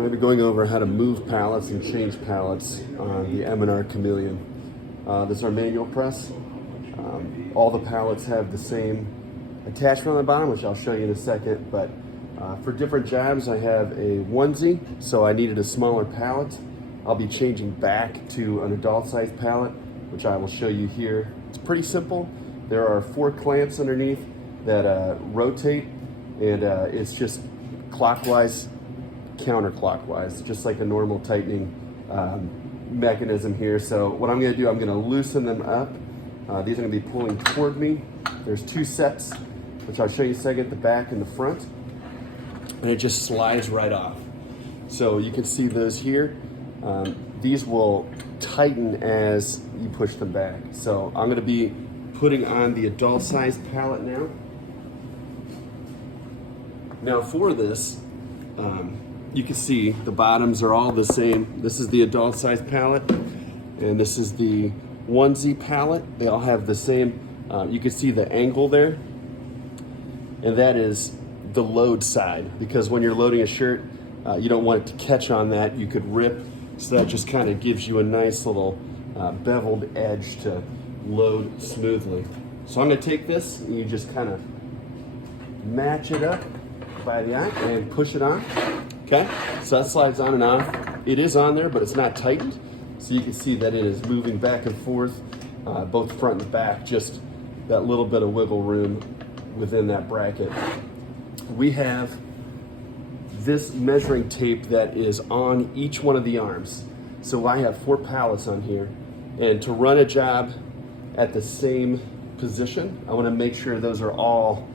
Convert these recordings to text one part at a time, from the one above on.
I'm going to be going over how to move pallets and change pallets on the M&R Chameleon. This is our manual press. All the pallets have the same attachment on the bottom, which I'll show you in a second, but for different jobs I have a onesie, so I needed a smaller pallet. I'll be changing back to an adult size pallet, which I will show you here. It's pretty simple. There are 4 clamps underneath that rotate, and it's just clockwise, counterclockwise, just like a normal tightening mechanism here. So what I'm going to do, I'm going to loosen them up. These are going to be pulling toward me. There's 2 sets, which I'll show you in a second, the back and the front, and it just slides right off. So you can see those here. These will tighten as you push them back. So I'm going to be putting on the adult sized pallet now. Now for this, you can see the bottoms are all the same. This is the adult size pallet, and this is the onesie pallet. They all have the same, you can see the angle there, and that is the load side, because when you're loading a shirt, you don't want it to catch on that. You could rip, so that just kind of gives you a nice little beveled edge to load smoothly. So I'm going to take this, and you just kind of match it up by the eye and push it on. Okay, so that slides on and off. It is on there, but it's not tightened. So you can see that it is moving back and forth, both front and back, just that little bit of wiggle room within that bracket. We have this measuring tape that is on each one of the arms. So I have 4 pallets on here, and to run a job at the same position, I want to make sure those are all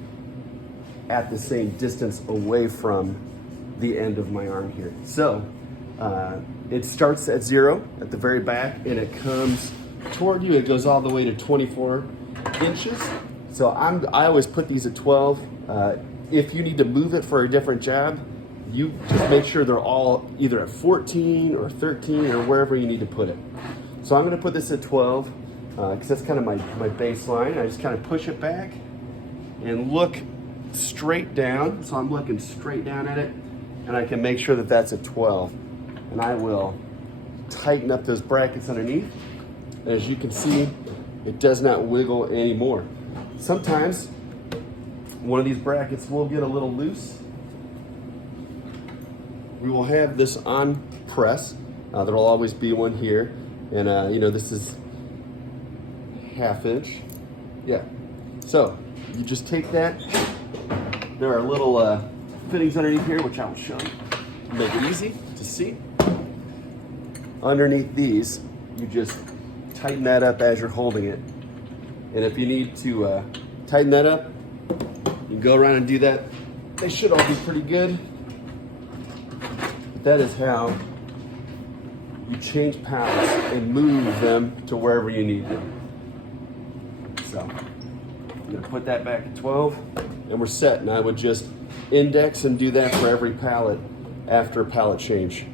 at the same distance away from the end of my arm here. So it starts at 0 at the very back, and it comes toward you. It goes all the way to 24 inches. So I always put these at 12. If you need to move it for a different job, you just make sure they're all either at 14 or 13 or wherever you need to put it. So I'm going to put this at 12 because that's kind of my baseline. I just kind of push it back and look straight down. So I'm looking straight down at it, and I can make sure that that's at 12. And I will tighten up those brackets underneath. As you can see, it does not wiggle anymore. Sometimes one of these brackets will get a little loose. We will have this on press. There will always be one here. And you know, this is 1/2 inch. Yeah. So you just take that. There are little fittings underneath here, which I will show you to make it easy to see. Underneath these, you just tighten that up as you're holding it. And if you need to tighten that up, you can go around and do that. They should all be pretty good. But that is how you change pallets and move them to wherever you need them. So I'm gonna put that back at 12, and we're set. And I would just index and do that for every pallet after pallet change.